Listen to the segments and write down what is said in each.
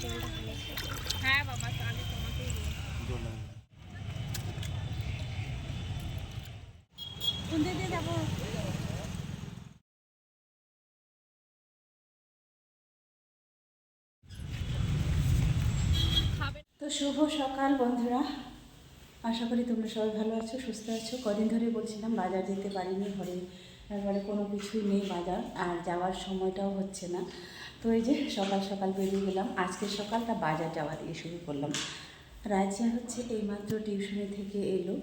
তো শুভ সকাল বন্ধুরা। আশা করি তোমরা সবাই ভালো আছো, সুস্থ আছো। কদিন ধরে বলছিলাম বাজার যেতে পারিনি, ঘরে তারপরে কোনো কিছুই নেই বাজার, আর যাওয়ার সময়টাও হচ্ছে না। তো এই যে সকাল সকাল বেরিয়ে গেলাম, আজকে সকালটা বাজার যাওয়া দিয়ে শুরু করলাম। রাজা হচ্ছে এইমাত্র টিউশনি থেকে এলো,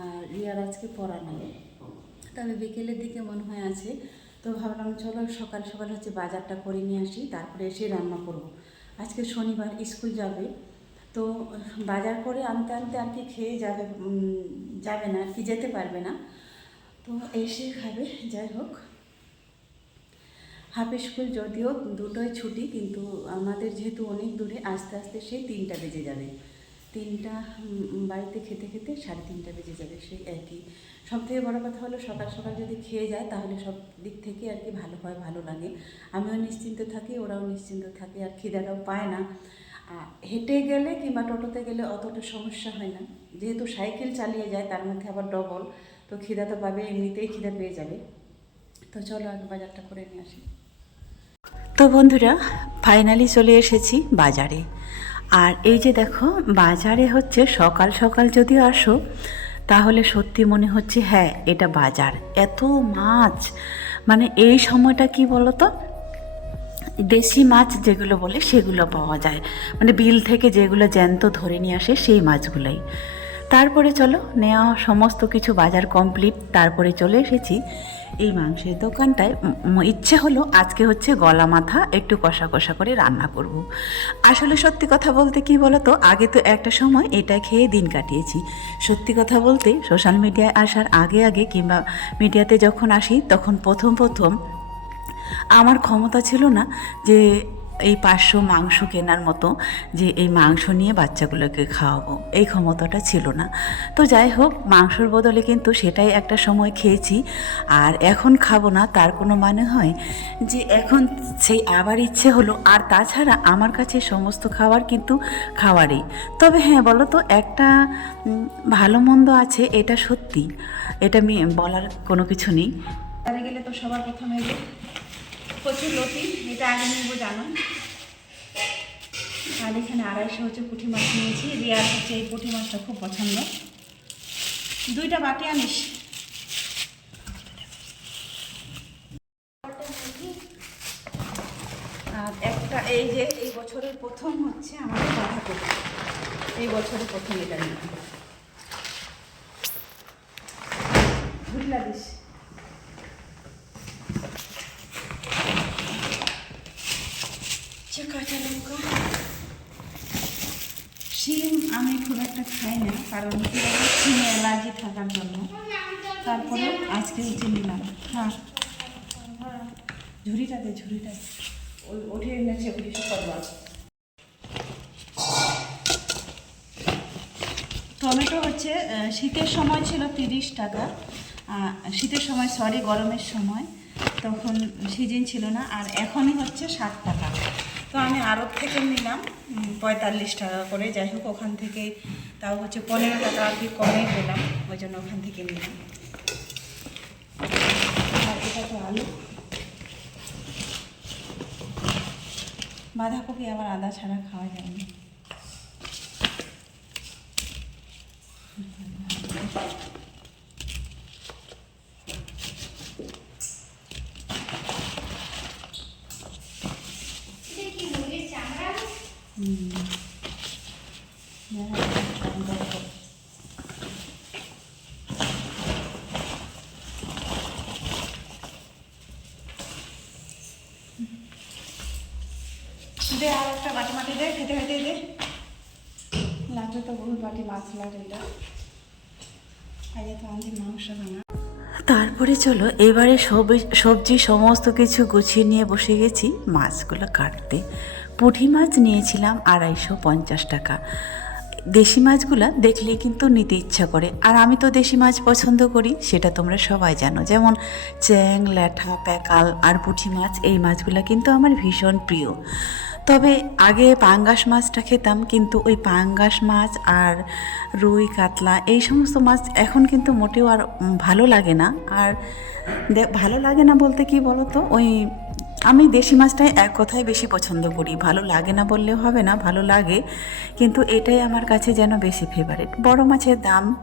আর রিয়ার আজকে পড়া নেই। তবে বিকেলের দিকে মনে হয় আছে, তো ভাবলাম চলো সকাল সকাল হচ্ছে বাজারটা করে নিয়ে আসি, তারপরে এসে রান্না করব। আজকে শনিবার স্কুল যাবে, তো বাজার করে আনতে আনতে আর কি খেয়ে যাবে যাবে না, আর কি যেতে পারবে না। তো এসে খাবে, যাই হোক। হাফ স্কুল যদিও দুটোই ছুটি, কিন্তু আমাদের যেহেতু অনেক দূরে, আস্তে আস্তে সেই তিনটা বেজে যাবে। তিনটা বাড়িতে খেতে খেতে সাড়ে তিনটা বেজে যাবে, সেই কি সব থেকে বড়ো কথা হলো সকাল সকাল যদি খেয়ে যায়, তাহলে সব দিক থেকে আর কি ভালো হয়, ভালো লাগে। আমিও নিশ্চিন্ত থাকি, ওরাও নিশ্চিন্ত থাকে, আর খিদাটাও পায় না। হেঁটে গেলে কিংবা টোটোতে গেলে অতটা সমস্যা হয় না। যেহেতু সাইকেল চালিয়ে যায়, তার মধ্যে আবার ডবল তো খিদা তো পাবে, এমনিতেই খিদা পেয়ে যাবে। তো চলো আগে বাজারটা করে নিয়ে আসি। তো বন্ধুরা ফাইনালি চলে এসেছি বাজারে। আর এই যে দেখো, বাজারে হচ্ছে সকাল সকাল যদি আসো, তাহলে সত্যি মনে হচ্ছে হ্যাঁ এটা বাজার। এত মাছ। মানে এই সময়টা কি বলো তো দেশি মাছ যেগুলো বলে, সেগুলো পাওয়া যায়। মানে বিল থেকে যেগুলো জ্যান্ত ধরে নিয়ে আসে, সেই মাছগুলোই। তারপরে চলো নেওয়া সমস্ত কিছু বাজার কমপ্লিট তারপরে চলে এসেছি এই মাংসের দোকানটায় ইচ্ছে হলো আজকে হচ্ছে গলা মাথা, একটু কষা কষা করে রান্না করব। আসলে সত্যি কথা বলতে কি বলো তো আগে তো একটা সময় এটা খেয়ে দিন কাটিয়েছি সত্যি কথা বলতে সোশ্যাল মিডিয়ায় আসার আগে আগে কিংবা মিডিয়াতে যখন আসি, তখন প্রথম প্রথম আমার ক্ষমতা ছিল না যে এই পাঁচশো মাংস কেনার মতো যে এই মাংস নিয়ে বাচ্চাগুলোকে খাওয়াবো, এই ক্ষমতাটা ছিল না। তো যাই হোক, মাংসর বদলে কিন্তু সেটাই একটা সময় খেয়েছি। আর এখন খাব না, তার কোনো মানে হয়? যে এখন সেই আবার ইচ্ছে হলো, আর তাছাড়া আমার কাছে সমস্ত খাবার কিন্তু খাওয়ারই। তবে হ্যাঁ বলো তো, একটা ভালো মন্দ আছে, এটা সত্যি। এটা বলার কোনো কিছু নেই। গেলে তো সবার প্রথমে প্রচুর লতি, এটা আগে নিব জানো। আর এখানে আড়াইশো হচ্ছে পুঁটি মাছ নিয়েছি, রিয়ার হচ্ছে এই পুঁটি মাছটা খুব পছন্দ। দুইটা বাটি আনিস। আর একটা এই যে, এই বছরের প্রথম হচ্ছে আমাদের বাঁধাকপি। এই বছরের প্রথম এটা নিলাম। দিস আচ্ছা কাঁচা লঙ্কা শিম আমি খুব একটা খাই না? কারণ শিমে অ্যালার্জি থাকার জন্য। তারপরে আজকে হচ্ছে নিলাম। হ্যাঁ। ঝুড়িটা দে ঝুড়িটা। দে। ওই উঠে এনেছে ওই সব করবার টমেটো হচ্ছে শীতের সময় ছিল তিরিশ টাকা। শীতের সময় সরি গরমের সময়। তখন সিজন ছিল না। আর এখনই হচ্ছে ষাট টাকা। তো আমি আড়ত থেকে নিলাম পঁয়তাল্লিশ টাকা করে। যাই হোক, ওখান থেকে তাও হচ্ছে পনেরো টাকা আর কি কমে পেলাম, ওই জন্য ওখান থেকে নিলাম। এটা তো আলু। বাঁধাকপি আবার আদা ছাড়া খাওয়া যায় না হুম। দেখা যাক, দেখো। আর একটা মাটি দে দে। তো মাছ মাংস তারপরে চলো, এবারে সবজি সমস্ত কিছু গুছিয়ে নিয়ে বসে গেছি, মাছগুলো কাটতে। পুঁটি মাছ নিয়েছিলাম আড়াইশো পঞ্চাশ টাকা। দেশি মাছগুলো দেখলে কিন্তু নিতে ইচ্ছা করে। আর আমি তো দেশি মাছ পছন্দ করি, সেটা তোমরা সবাই জানো। যেমন চ্যাং, ল্যাঠা, প্যাকাল আর পুঁটি মাছ, এই মাছগুলো কিন্তু আমার ভীষণ প্রিয়। তবে আগে পাঙ্গাস মাছটা খেতাম, কিন্তু ওই পাঙ্গাস মাছ আর রুই, কাতলা, এই সমস্ত মাছ এখন কিন্তু মোটেও আর ভালো লাগে না। আর ভালো লাগে না বলতে কি বলো তো ওই আমি দেশি মাছটাই এক কথায় বেশি পছন্দ করি। ভালো লাগে না বললেও হবে না, ভালো লাগে। কিন্তু এটাই আমার কাছে যেন বেশি ফেভারিট বড় মাছের দাম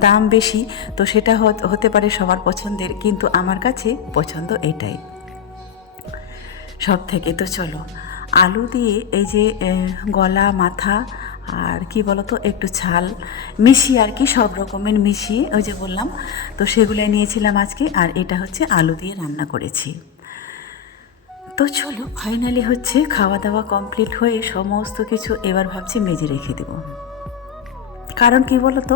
দাম বেশি, তো সেটা হত- হতে পারে সবার পছন্দের, কিন্তু আমার কাছে পছন্দ এটাই। সব থেকে তো চলো। আলু দিয়ে এই যে গলা, মাথা আর কি বলতো, একটু ছাল মিশিয়ে আর কি, সব রকমের মিশিয়ে ওই যে বললাম, তো সেগুলো নিয়েছিলাম আজকে। আর এটা হচ্ছে আলু দিয়ে রান্না করেছি। তো চলো ফাইনালি হচ্ছে খাওয়া দাওয়া কমপ্লিট হয়ে সমস্ত কিছু এবার ভাবছি মেজে রেখে দেবো। কারণ কি বলতো,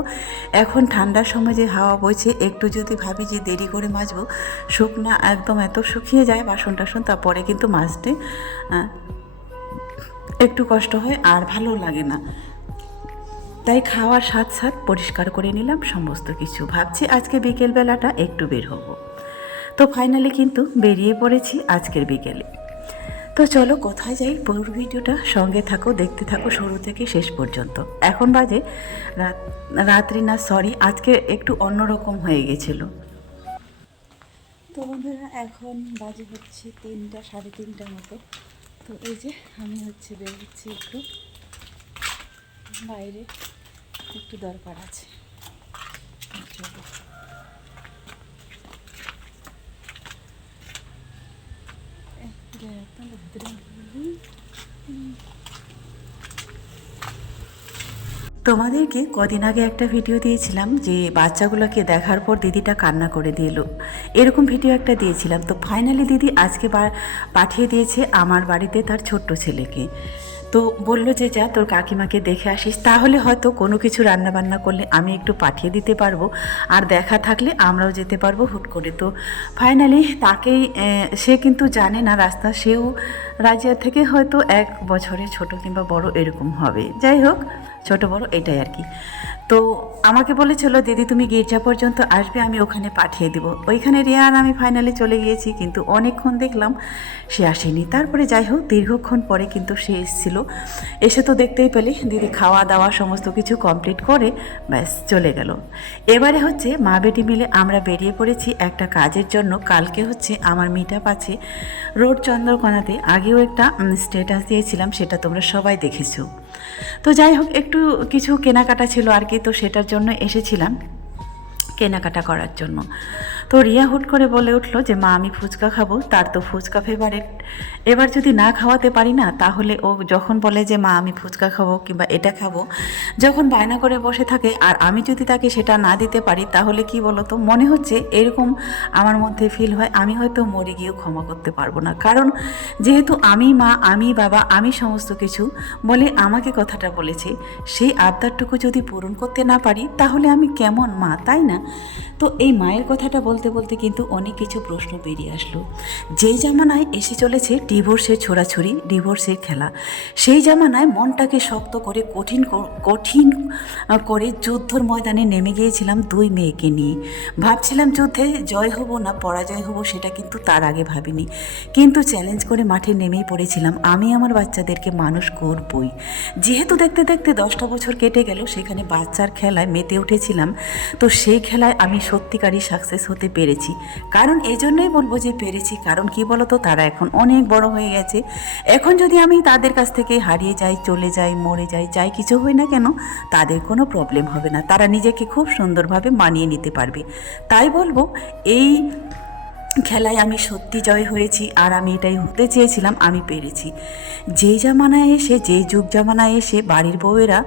এখন ঠান্ডার সময় যে হাওয়া বইছে, একটু যদি ভাবি যে দেরি করে মাজবো, শুকনা একদম এত শুকিয়ে যায় বাসন টাসন তারপরে কিন্তু মাজতে একটু কষ্ট হয় আর ভালো লাগে না। তাই খাওয়ার সাথ সাথ পরিষ্কার করে নিলাম, সমস্ত কিছু। ভাবছি আজকে বিকেলবেলাটা একটু বের হব। তো ফাইনালি কিন্তু বেরিয়ে পড়েছি আজকের বিকেলে। তো চলো কোথায় যাই? পুরো ভিডিওটা সঙ্গে থাকো, দেখতে থাকো শুরু থেকে শেষ পর্যন্ত। এখন বাজে রাত, রাত্রি না সরি আজকে একটু অন্যরকম হয়ে গেছিল। তো বন্ধুরা, এখন বাজে হচ্ছে তিনটা, সাড়ে তিনটার মতো। তো এই যে আমি হচ্ছে বের হচ্ছি একটু বাইরে, একটু দরকার আছে। চলো এই, যা, তাহলে ভিতরে তোমাদেরকে কদিন আগে একটা ভিডিও দিয়েছিলাম যে বাচ্চাগুলোকে দেখার পর দিদিটা কান্না করে দিল। এরকম ভিডিও একটা দিয়েছিলাম। তো ফাইনালি দিদি আজকে পাঠিয়ে দিয়েছে আমার বাড়িতে তার ছোট্ট ছেলেকে। তো বলল যে, যা, তোর কাকিমাকে দেখে আসিস। তাহলে হয়তো কোনো কিছু রান্না বান্না করলে আমি একটু পাঠিয়ে দিতে পারব। আর দেখা থাকলে আমরাও যেতে পারব হুট করে। তো ফাইনালি তাকেই সে কিন্তু জানে না রাস্তা। সেও রাজিয়া থেকে হয়তো এক বছরে ছোট কিংবা বড় এরকম হবে। যাই হোক ছোট বড়, এটাই আর কি। তো আমাকে বলেছিল, দিদি, তুমি গির্জা পর্যন্ত আসবে, আমি ওখানে পাঠিয়ে দিব। ওইখানে রিয়ান, আমি ফাইনালি চলে গিয়েছি, কিন্তু অনেকক্ষণ দেখলাম সে আসেনি। তারপরে যাই হোক, দীর্ঘক্ষণ পরে কিন্তু সে এসেছিল। এসে তো দেখতেই পেলে, দিদি খাওয়া দাওয়া সমস্ত কিছু কমপ্লিট করে, ব্যাস, চলে গেল। এবারে হচ্ছে মা বেটি মিলে আমরা বেরিয়ে পড়েছি একটা কাজের জন্য। কালকে হচ্ছে আমার মিটাপ আছে, রোড চন্দ্রকোনাতে আগেও একটা স্টেটাস দিয়েছিলাম, সেটা তোমরা সবাই দেখেছ। তো যাই হোক, একটু কিছু কেনাকাটা ছিল আর কি, তো সেটার জন্য এসেছিলাম কেনাকাটা করার জন্য। তো রিয়া হুট করে বলে উঠল যে, মা, আমি ফুচকা খাব। তার তো ফুচকা ফেভারেট এবার যদি না খাওয়াতে পারি না, তাহলে ও যখন বলে যে, মা, আমি ফুচকা খাব কিংবা এটা খাব, যখন বায়না করে বসে থাকে, আর আমি যদি তাকে সেটা না দিতে পারি, তাহলে কি বলো তো মনে হচ্ছে এরকম আমার মধ্যে ফিল হয়, আমি হয়তো মরে গিয়েও ক্ষমা করতে পারব না। কারণ যেহেতু আমি মা, আমি বাবা, আমি সমস্ত কিছু বলে আমাকে কথাটা বলেছে, সেই আবদারটুকু যদি পূরণ করতে না পারি, তাহলে আমি কেমন মা, তাই না? তো এই মায়ের কথাটা বলতে বলতে কিন্তু অনেক কিছু প্রশ্ন বেরিয়ে আসলো। যেই জামানায় এসে চলেছে ডিভোর্সের ছোড়াছুরি ডিভোর্সের খেলা, সেই জামানায় মনটাকে শক্ত করে কঠিন কঠিন করে যুদ্ধর ময়দানে নেমে গিয়েছিলাম দুই মেয়েকে নিয়ে। ভাবছিলাম যুদ্ধে জয় হব না পরাজয় হব সেটা কিন্তু তার আগে ভাবিনি। কিন্তু চ্যালেঞ্জ করে মাঠে নেমেই পড়েছিলাম। আমি আমার বাচ্চাদেরকে মানুষ করবই। যেহেতু দেখতে দেখতে দশটা বছর কেটে গেল, সেখানে বাচ্চার খেলায় মেতে উঠেছিলাম। তো সেই খেলায় আমি সত্যিকারই সাকসেস হতে পেরেছি। কারণ এই জন্যই বলব যে পেরেছি। কারণ কি বলতো? তারা এখন অনেক বড় হয়ে গেছে। এখন যদি আমি তাদের কাছ থেকে হারিয়ে যাই, চলে যাই, মরে যাই যাই কিছু হই না কেন, তাদের কোনো প্রবলেম হবে না। তারা নিজেকে খুব সুন্দরভাবে মানিয়ে নিতে পারবে। তাই বলব, এই খেলায় আমি সত্যি জয় হয়েছি আর আমি এটাই হতে চেয়েছিলাম, আমি পেরেছি। যেই জামানায় এসে, যেই যুগ জামানায় এসে বাড়ির বউয়েরা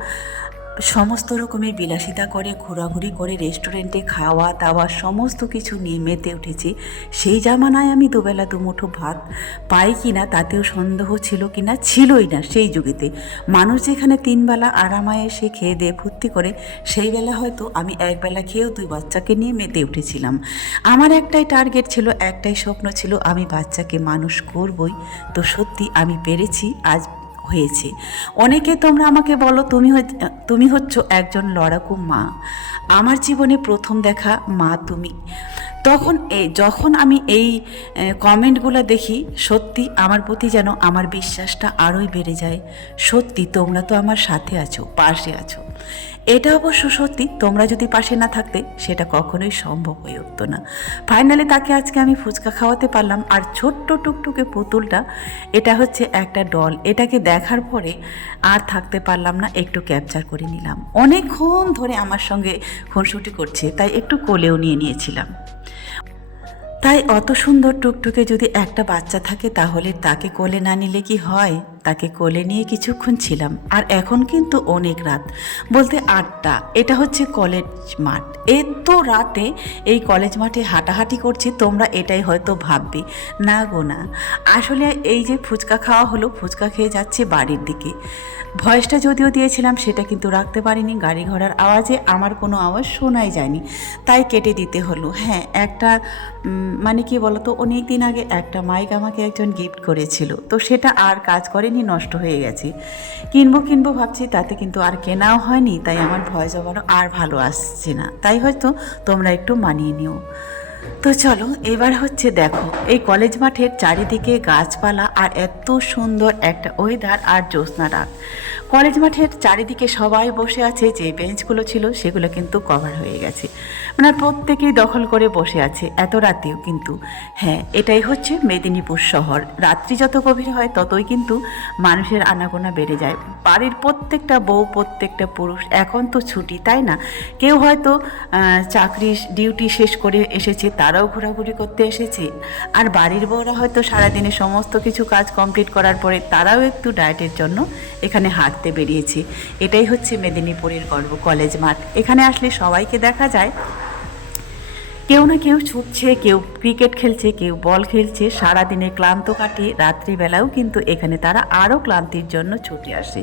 সমস্ত রকমের বিলাসিতা করে, ঘোরাঘুরি করে রেস্টুরেন্টে খাওয়া দাওয়া সমস্ত কিছু নিয়ে মেতে উঠেছি। সেই জামানায় আমি দুবেলা দুমুঠো ভাত পাই কি না তাতেও সন্দেহ ছিল কি না ছিলই না সেই যুগেতে। মানুষ যেখানে তিনবেলা আরামায় এসে খেয়ে দিয়ে ফুর্তি করে, সেই বেলা হয়তো আমি একবেলা খেয়েও দুই বাচ্চাকে নিয়ে মেতে উঠেছিলাম। আমার একটাই টার্গেট ছিল, একটাই স্বপ্ন ছিল, আমি বাচ্চাকে মানুষ করবই। তো সত্যি আমি পেরেছি, আজ হয়েছে। অনেকে তোমরা আমাকে বলো, তুমি তুমি হচ্ছ একজন লড়াকু মা। আমার জীবনে প্রথম দেখা মা তুমি। তখন এই যখন আমি এই কমেন্টগুলো দেখি, সত্যি আমার প্রতি যেন আমার বিশ্বাসটা আরোই বেড়ে যায়। সত্যি তোমরা তো আমার সাথে আছো, পাশে আছো। এটা অবশ্য সত্যি, তোমরা যদি পাশে না থাকতে, সেটা কখনোই সম্ভব হয়ে উঠতো না। ফাইনালি তাকে আজকে আমি ফুচকা খাওয়াতে পারলাম, আর ছোট্ট টুকটুকে পুতুলটা, এটা হচ্ছে একটা ডল এটাকে দেখার পরে আর থাকতে পারলাম না, একটু ক্যাপচার করে নিলাম। অনেকক্ষণ ধরে আমার সঙ্গে খুনসুটি করছে, তাই একটু কোলেও নিয়ে নিয়েছিলাম। তাই অত সুন্দর টুকটুকে যদি একটা বাচ্চা থাকে, তাহলে তাকে কোলে না নিলে কি হয়? তাকে কোলে নিয়ে কিছুক্ষণ ছিলাম, আর এখন কিন্তু অনেক রাত। বলতে আটটা, এটা হচ্ছে কলেজ মাঠ। এত রাতে এই কলেজ মাঠে হাঁটাহাঁটি করছি, তোমরা এটাই হয়তো ভাববে। না গো না, আসলে এই যে ফুচকা খাওয়া হলো, ফুচকা খেয়ে যাচ্ছে বাড়ির দিকে। ভয়েসটা যদিও দিয়েছিলাম, সেটা কিন্তু রাখতে পারিনি, গাড়ি ঘোড়ার আওয়াজে আমার কোনো আওয়াজ শোনাই যায়নি। তাই কেটে দিতে হলো। হ্যাঁ একটা মানে কি বলতো, অনেক দিন আগে একটা মাইক আমাকে একজন গিফট করেছিল। তো সেটা আর কাজ করেনি নষ্ট হয়ে গেছে। কিনবো কিনবো ভাবছি, তাতে কিন্তু আর কেনাও হয়নি, তাই আমার ভয় ওভারও আর ভালো আসছে না। তাই হয়তো তোমরা একটু মানিয়ে নিও। তো চলো, এবার হচ্ছে দেখো, এই কলেজ মাঠের চারিদিকে গাছপালা আর এত সুন্দর একটা ওয়েদার আর জ্যোৎস্না রাত। কলেজ মাঠের চারিদিকে সবাই বসে আছে, যে বেঞ্চগুলো ছিল সেগুলো কিন্তু কভার হয়ে গেছে। মানে প্রত্যেকেই দখল করে বসে আছে, এত রাতেও কিন্তু। হ্যাঁ এটাই হচ্ছে মেদিনীপুর শহর। রাত্রি যত গভীর হয়, ততই কিন্তু মানুষের আনাগোনা বেড়ে যায়। বাড়ির প্রত্যেকটা বউ, প্রত্যেকটা পুরুষ, এখন তো ছুটি, তাই না? কেউ হয়তো চাকরি ডিউটি শেষ করে এসেছে, তারাও ঘোরাঘুরি করতে এসেছে। আর বাড়ির বউরা হয়তো সারাদিনে সমস্ত কিছু কাজ কমপ্লিট করার পরে তারাও একটু ডায়েটের জন্য এখানে হাঁটতে বেরিয়েছে। এটাই হচ্ছে মেদিনীপুরের গর্ব কলেজ মাঠ। এখানে আসলে সবাইকে দেখা যায়। কেউ না কেউ ছুটছে, কেউ ক্রিকেট খেলছে, কেউ বল খেলছে। সারাদিনে ক্লান্ত কাটিয়ে রাত্রিবেলাও কিন্তু এখানে তারা আরও ক্লান্তির জন্য ছুটে আসে,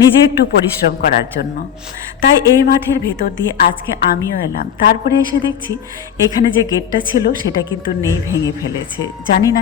নিজে একটু পরিশ্রম করার জন্য। তাই এই মাঠের ভেতর দিয়ে আজকে আমিও এলাম। তারপরে এসে দেখছি, এখানে যে গেটটা ছিল, সেটা কিন্তু নেই, ভেঙে ফেলেছে। জানি না